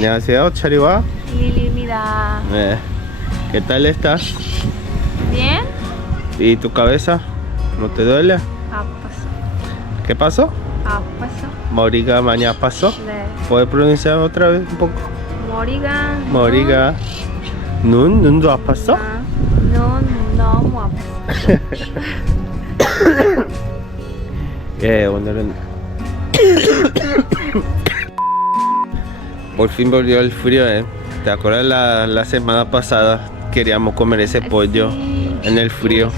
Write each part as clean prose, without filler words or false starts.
안녕하세요, 차리와. Lilibida. ¿Qué tal estás? Bien. ¿Y tu cabeza? ¿No te duele? Pasó. ¿Qué pasó? Pasó. Moriga mañana pasó. 네. ¿Puedes pronunciar otra vez un poco? 머리가. 머리가 눈도 아팠어? 눈 너무 아팠어. 오늘은 por fin volvió el frío, ¿Te acuerdas la semana pasada? Queríamos comer ese pollo Sí. en el frío.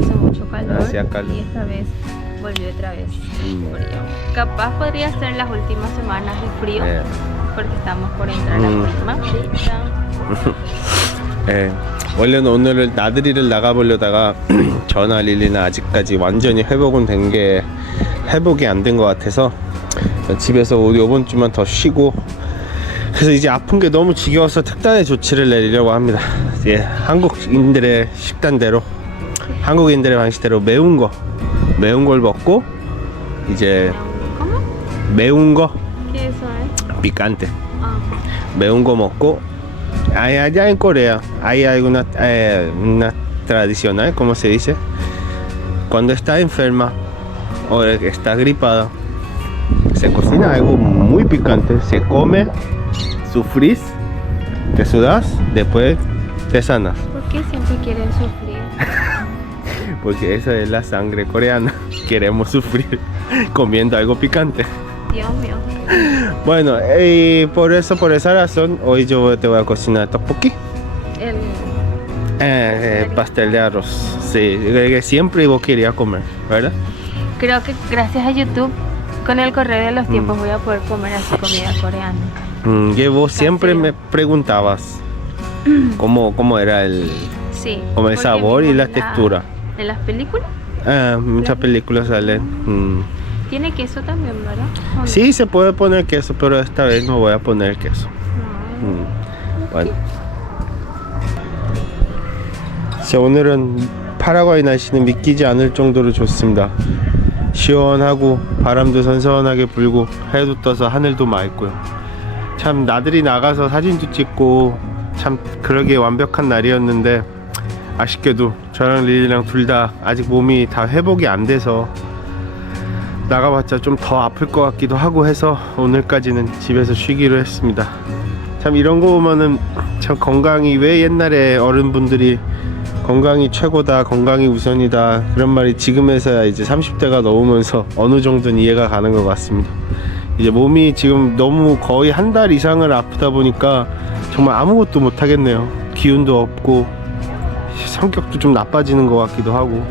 Hizo mucho calor. Hacía calor. Y esta vez volvió otra vez frío. Capaz podría ser las últimas semanas de frío. Porque estamos por entrar a la última fecha. 원래는 오늘은 나들이를 나가보려다가 저나 릴리는 아직까지 완전히 회복이 안 된 것 같아서 집에서 이번 주만 더 쉬고, 그래서 이제 아픈 게 너무 지겨워서 특단의 조치를 내리려고 합니다. 한국인들의 식단대로, 한국인들의 방식대로 매운 걸 먹고, 이제 ¿Cómo? 매운 거, ¿Qué es eso, picante, Ah. 매운 거 먹고. Allá en Corea hay una tradicional, ¿cómo se dice? Cuando está enferma o está gripada, se cocina algo muy picante, se come, sufrís, te sudas, después te sanas. ¿Por qué siempre quieren sufrir? Porque esa es la sangre coreana. Queremos sufrir comiendo algo picante. Dios mío. Bueno, y por esa razón, hoy yo te voy a cocinar tteokbokki. Pastel de arroz. Sí, que siempre vos querías comer, ¿verdad? Creo que gracias a YouTube, con el correr de los tiempos, voy a poder comer así comida coreana. Que vos siempre me preguntabas cómo era el Sí. como el porque sabor y vimos la textura. ¿En las películas? Muchas películas salen. Tiene queso también, ¿verdad? ¿O no? Sí, se puede poner queso, pero esta vez no voy a poner queso. No. bueno. 자, 오늘은 파라과이 날씨는 믿기지 않을 정도로 좋습니다. 시원하고 바람도 선선하게 불고 해도 떠서 하늘도 맑고요. 참 나들이 나가서 사진도 찍고 참 그러기에 완벽한 날이었는데, 아쉽게도 저랑 릴리랑 둘 다 아직 몸이 다 회복이 안 돼서 나가봤자 좀 더 아플 것 같기도 하고 해서 오늘까지는 집에서 쉬기로 했습니다. 참 이런 거 보면은 참 건강이, 왜 옛날에 어른분들이 건강이 최고다, 건강이 우선이다 그런 말이 지금에서야 이제 30대가 넘으면서 어느 정도는 이해가 가는 것 같습니다. 이제 몸이 지금 너무 거의 한 달 이상을 아프다 보니까 정말 아무것도 못 하겠네요. 기운도 없고 성격도 좀 나빠지는 것 같기도 하고.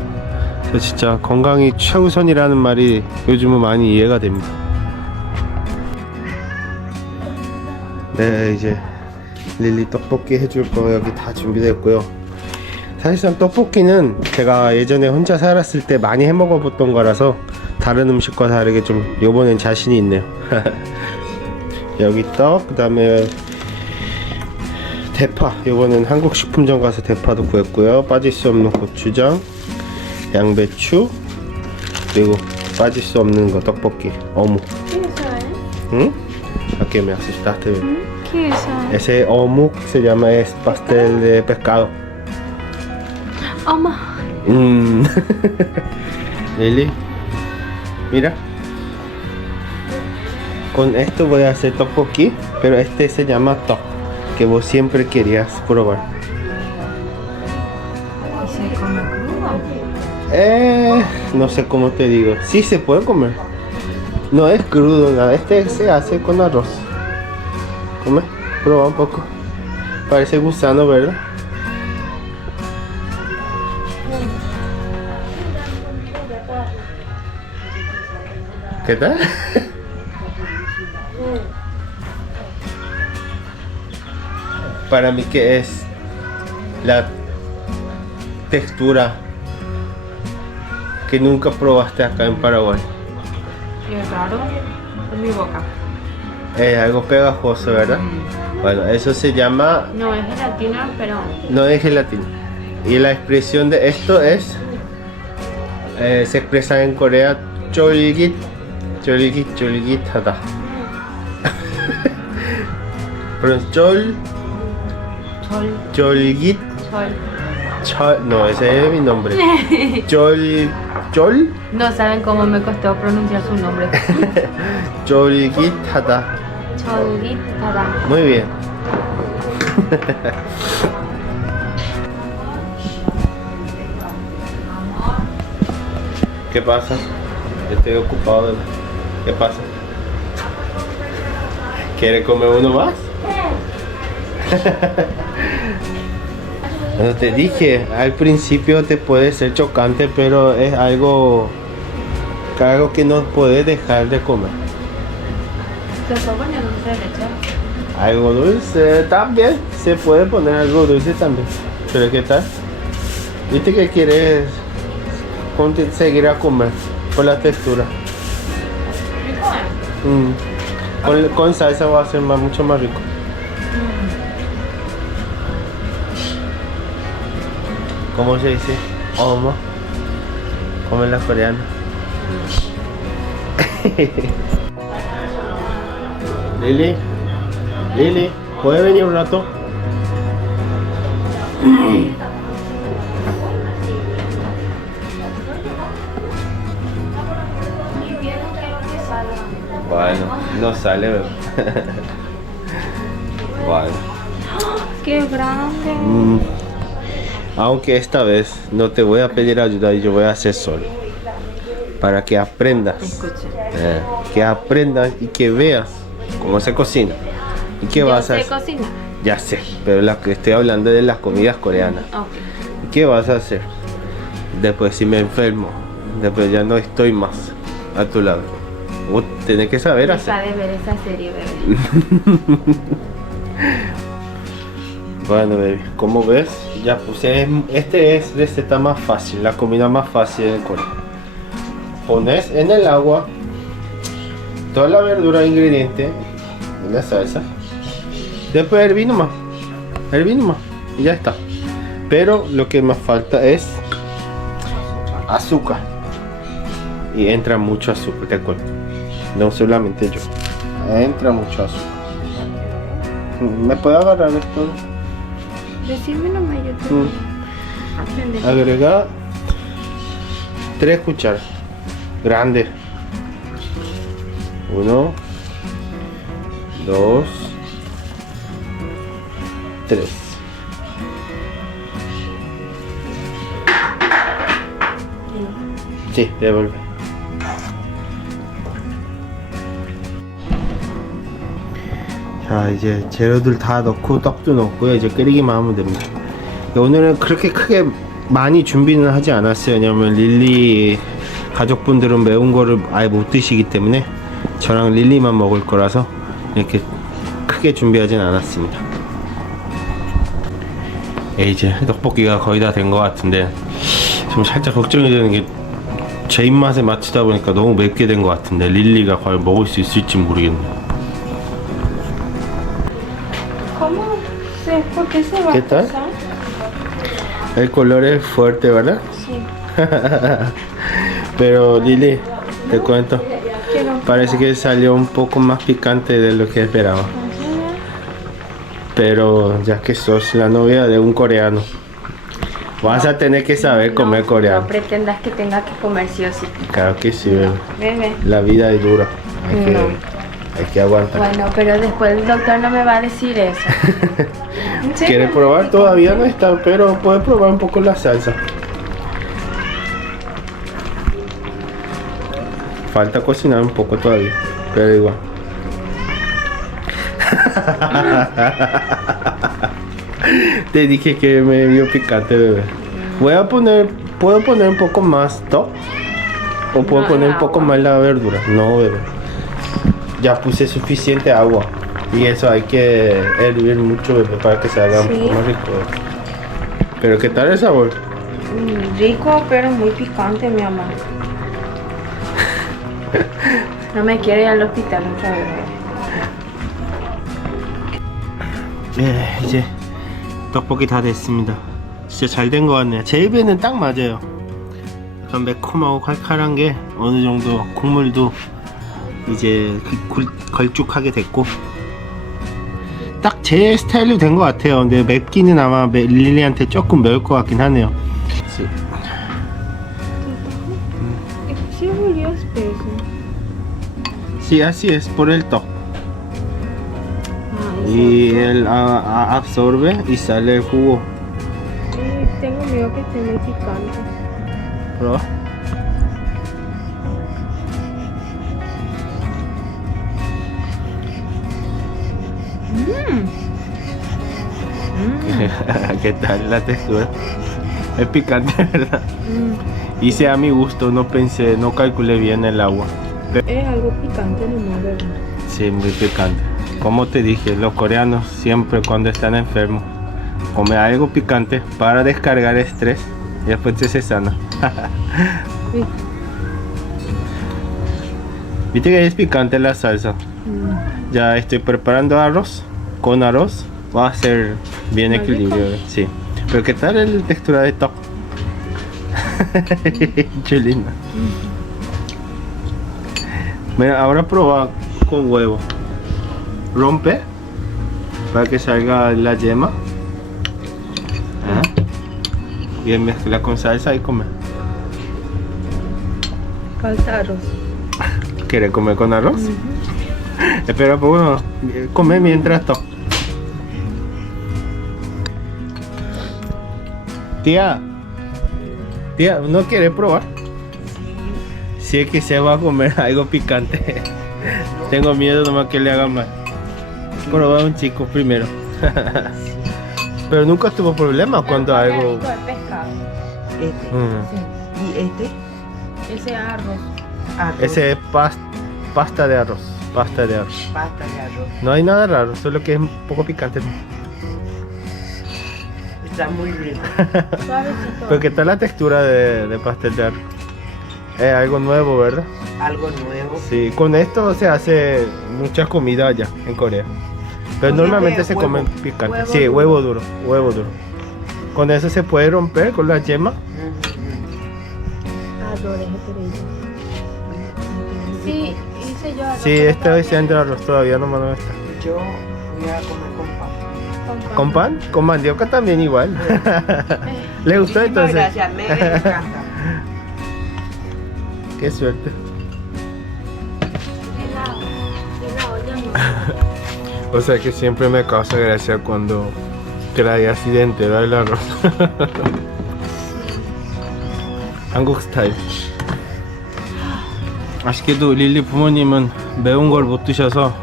그래서 진짜 건강이 최우선이라는 말이 요즘은 많이 이해가 됩니다. 네, 이제 릴리 떡볶이 해줄 거 여기 다 준비됐고요. 사실상 떡볶이는 제가 예전에 혼자 살았을 때 많이 해 먹어봤던 거라서 다른 음식과 다르게 좀 요번엔 자신이 있네요. 여기 떡, 그 다음에 대파, 요거는 한국식품점 가서 대파도 구했고요. 빠질 수 없는 고추장, 양배추, 그리고 빠질 수 없는 거 떡볶이, 어묵. ¿Qué es eso, ¿Mm? Aquí me asustaste. ¿Qué es eso? Ese 어묵 se llama es pastel de pescado. Oma. Lili, mira. Con esto voy a hacer tteokbokki, pero este se llama tok, que vos siempre querías probar. ¿Y se come crudo? No sé cómo te digo. Sí se puede comer. No es crudo nada. Este se hace con arroz. Come, prueba un poco. Parece gusano, ¿verdad? ¿Qué tal? Para mí, ¿qué es la textura que nunca probaste acá en Paraguay? Es raro en mi boca. Es algo pegajoso, ¿verdad? Bueno, eso se llama... No es gelatina, pero No es gelatina. Y la expresión de esto es... se expresa en Corea 쫄깃, 쫄깃하다. Pero Chol. Cholgit. No, ese es mi nombre. Chol. No saben cómo me costó pronunciar su nombre. Cholgit Hata. Cholgit Tada. Muy bien. ¿Qué pasa? Estoy ocupado. ¿Qué pasa? ¿Quiere comer uno más? Bueno, te dije, al principio te puede ser chocante, pero es algo que no puedes dejar de comer. ¿Se puede poner dulce de leche? Algo dulce también, se puede poner algo dulce también. Pero ¿qué tal? ¿Viste que quieres seguir a comer por la textura? Con salsa va a ser mucho más rico. ¿Cómo se dice? Omo. Como en la coreana. Lili, ¿puede venir un rato? Bueno, no sale, bebé. Bueno. ¡Qué grande! Aunque esta vez no te voy a pedir ayuda y yo voy a hacer solo. Para que aprendas. Escuchen. Que aprendas y que veas cómo se cocina. ¿Y qué vas a hacer? cocina. Ya sé, pero la que estoy hablando de las comidas coreanas. Okay. ¿Y qué vas a hacer? Después si me enfermo, después ya no estoy más a tu lado. Vos tenés que saber hacer. Deja de ver esa serie, bebé. Bueno, baby, como ves, ya puse. Este es receta más fácil, la comida más fácil de Corea. Pones en el agua toda la verdura e ingrediente en la salsa. Después hervir nomás. Y ya está. Pero lo que más falta es azúcar. Y entra mucho azúcar, te cuento. No solamente yo. Entra mucho azúcar. ¿Me puedo agarrar esto? Decime nomás, yo te aprende. Agrega 3 cucharas grandes. 1, 2, 3. Sí, devuelve. 자, 이제 재료들 다 넣고 떡도 넣고요. 이제 끓이기만 하면 됩니다. 오늘은 그렇게 크게 많이 준비는 하지 않았어요. 왜냐면 릴리 가족분들은 매운 거를 아예 못 드시기 때문에 저랑 릴리만 먹을 거라서 이렇게 크게 준비하진 않았습니다. 이제 떡볶이가 거의 다 된 것 같은데 좀 살짝 걱정이 되는 게 제 입맛에 맞추다 보니까 너무 맵게 된 것 같은데 릴리가 과연 먹을 수 있을지 모르겠네요. ¿Por qué se va ¿Qué a tal? pasar? El color es fuerte, ¿verdad? Sí. Pero Lili, te cuento, Quiero. parece que salió un poco más picante de lo que esperaba. Pero ya que sos la novia de un coreano, vas a tener que saber comer coreano. No pretendas que tenga que comer sí o sí. Claro que sí, bebé. Bebé. La vida es dura. No. Hay que aguantar. Bueno, pero después el doctor no me va a decir eso. ¿En serio? ¿Quieres probar? Todavía no está, pero puedes probar un poco la salsa. Falta cocinar un poco todavía, pero igual. Te dije que me vio picante, bebé. ¿Puedo poner un poco más top? ¿O puedo No, poner un agua. poco más la verdura? No, bebé. Ya puse suficiente agua. Y eso hay que hervir mucho, bebé, para que salga un Sí. poco más rico, bebé. Pero ¿qué tal el sabor? Rico, pero muy picante, mi amor. No me quiere ir al hospital otra vez. 이제 떡볶이 다 됐습니다. 진짜 잘 된 것 같네요. 제 입에는 딱 맞아요. 약간 매콤하고 칼칼한 게 어느 정도 국물도 이제 걸쭉하게 됐고 딱 제 스타일로 된 것 같아요. 근데 맵기는 아마 릴리한테 조금 매울 것 같긴 하네요. Sí, volvió espeso. Sí, así es por el toque. Ah, Y él absorbe y sale el jugo. tengo miedo que esté muy picante. ¿Prueba? ¿Qué tal la textura? Es picante, ¿verdad? Hice a mi gusto, no pensé, no calculé bien el agua. Es algo picante nomás, ¿verdad? Sí, muy picante. Como te dije, los coreanos siempre cuando están enfermos comen algo picante para descargar estrés y después se sana. Sí. Viste que es picante la salsa. Ya estoy preparando arroz. Con arroz va a ser bien Muy equilibrado. Sí. Pero ¿qué tal la textura de top? Chulina. Mira, ahora prueba con huevo. Rompe para que salga la yema. Bien, mezcla con salsa y come. Falta arroz. ¿Quieres comer con arroz? Espera, pues bueno, come mientras tanto. Tía, ¿no quiere probar? Si es que se va a comer algo picante. Tengo miedo nomás que le haga mal. Probar un chico primero. Pero nunca tuvo problema cuando algo... De pescado. Este. Sí. ¿Y este? Ese arroz. Arroz. Ese es pasta de arroz. Pasta de arroz. Pasta de arroz. No hay nada raro, solo que es un poco picante. Está muy rico. Suavecito. Pero ¿qué tal la textura de pastel de arroz? Es algo nuevo, ¿verdad? Algo nuevo. Sí, con esto se hace muchas comidas allá en Corea. Pero Con normalmente este se huevo. comen picante. Huevo Sí, duro. huevo duro, huevo duro. Con eso se puede romper con la yema. Arroz, sí, hice yo arroz. Sí, esta vez de arroz todavía no está. Yo voy a comer con pan. ¿Con pan? Con mandioca también igual. ¿Le gustó Muchísimas entonces? Gracias, me encanta. Qué suerte. En la olla no. O sea que siempre me causa gracia cuando trae así de entero el arroz. 한국 스타일. 아쉽게도 릴리 부모님은 매운 걸 못 드셔서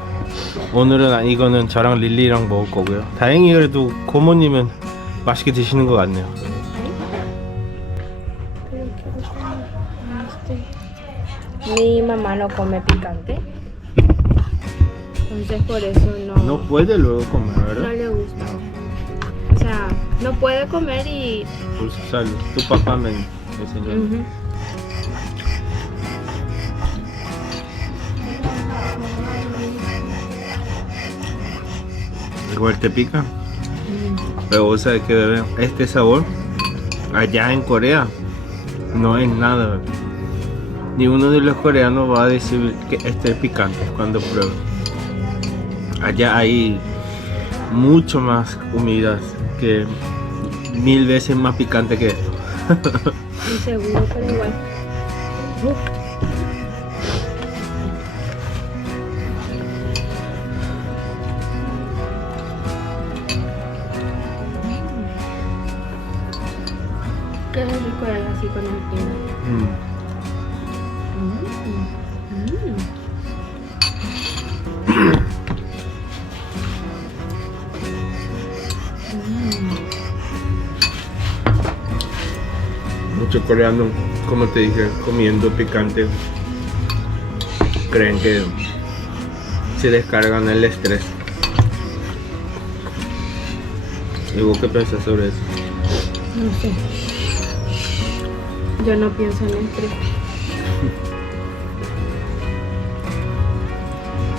오늘은 이거는 저랑 릴리랑 먹을 거고요. 다행히 그래도 고모님은 맛있게 드시는 것 같네요. Mi mamá no come picante. Entonces por eso No puede luego comer, no ¿verdad? le gusta. O sea, no puede comer y... Por su salud. Tu papá me enseñó. Ujú. Igual te pica. Pero vos sabés que bebé, este sabor allá en Corea no es nada, bebé. Ni uno de los coreanos va a decir que este es picante cuando pruebe. Allá hay mucho más comidas que 1000 veces más picante que esto. Inseguro, pero igual. Uf. Qué rico es así con el pino. Muchos coreanos, como te dije, comiendo picante, creen que se descargan el estrés. ¿Y vos qué piensas sobre eso? No sé. Yo no pienso en estrés.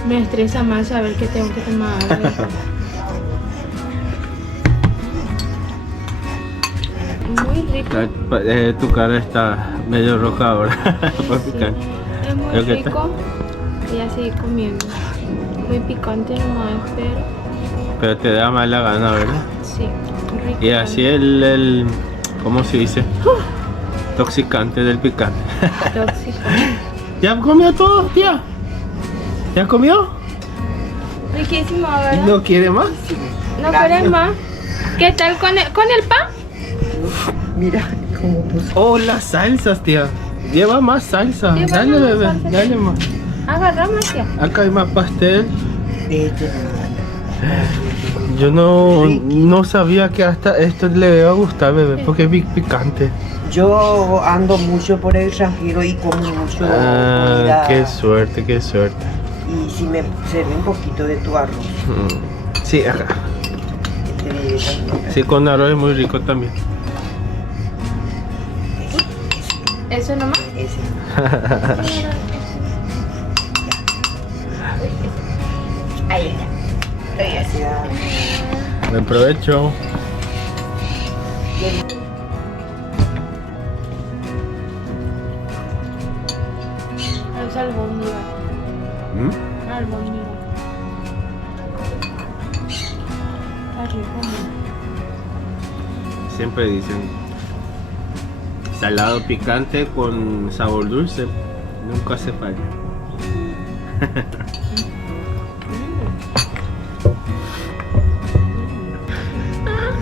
Me estresa más saber que tengo que tomar agua. Muy rico. Tu cara está medio roja ahora. Por picante. Es muy Creo que rico. Voy a seguir comiendo. Muy picante nomás, pero pero te da mala gana, ¿verdad? Sí, rico. Y así el ¿cómo se dice? Toxicante del picante. Tóxico. ¿Ya comió todo, tía? ¿Ya comió? Riquísimo, ¿Y ¿verdad? no quiere más? ¿No querés más? ¿Qué tal con el pan? Mira cómo puso. Oh, las salsas, tía. Lleva más salsa. Lleva Dale, más bebé, salsa. dale más. Agarramos ya. Acá hay más pastel. Este no. Yo no sabía que hasta esto le iba a gustar, bebé, porque es picante. Yo ando mucho por el extranjero y como mucho comida. Qué suerte, qué suerte. Y si me sirve un poquito de tu arroz. Sí, acá. Este, Sí, con arroz es muy rico también. ¿Eso nomás? ese. Ahí está. Gracias. Buen provecho. Es albóndiga. ¿Mm? Albóndiga. Está rico, Siempre dicen salado picante con sabor dulce. Nunca hace falla.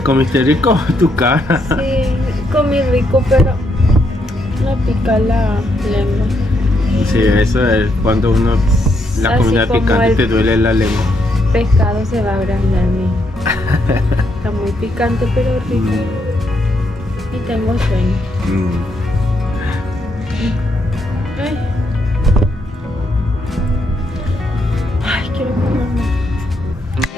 ¿Comiste rico? Tu cara. Sí, comí rico, pero me pica la lengua. Sí, eso es cuando uno la Así comida como picante el- te duele la lengua. Pescado se va a agrandar mi. Está muy picante, pero rico. Y tengo sueño. Mm. Ay. Ay, quiero comer más.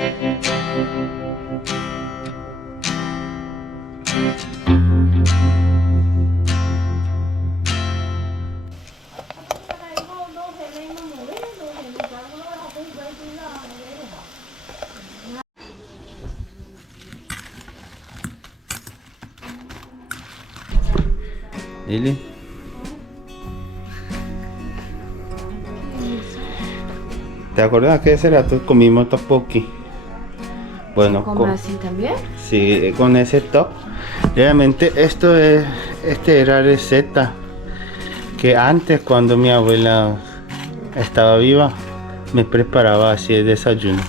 Lili. ¿Te acuerdas que ese rato comimos tteokbokki? Bueno, ¿Come así también? sí, con ese top. Realmente este era receta que antes, cuando mi abuela estaba viva, me preparaba así el desayuno.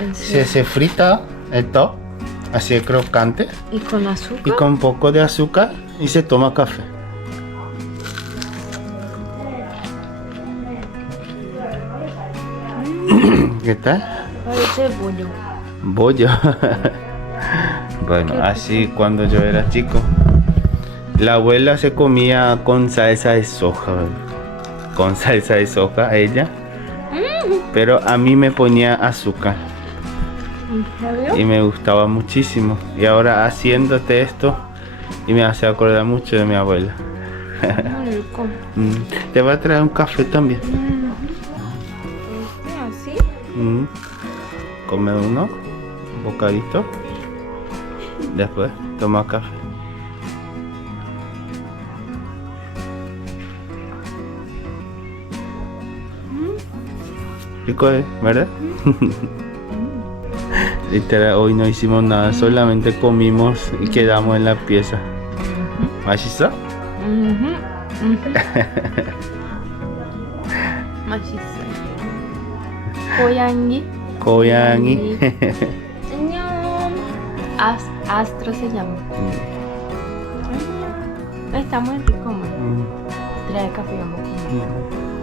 ¿En serio? Se frita el top, así de crocante, ¿Y con azúcar? y con un poco de azúcar, y se toma café. ¿Qué tal? Parece bollo. Bollo. Bueno, Qué así cuando yo era chico, la abuela se comía con salsa de soja, ¿verdad? Con salsa de soja ella, pero a mí me ponía azúcar ¿En serio? y me gustaba muchísimo. Y ahora haciéndote esto y me hace acordar mucho de mi abuela. Muy rico. Te va a traer un café también. ¿Así? Come uno, un bocadito. Después toma café. Rico, ¿verdad? Literal, hoy no hicimos nada, solamente comimos y quedamos en la pieza. ¿Machista? Machista. Koyangi. Koyangi. Ñam. Astro se llama. Está muy rico, man. Trae café, vamos a comer.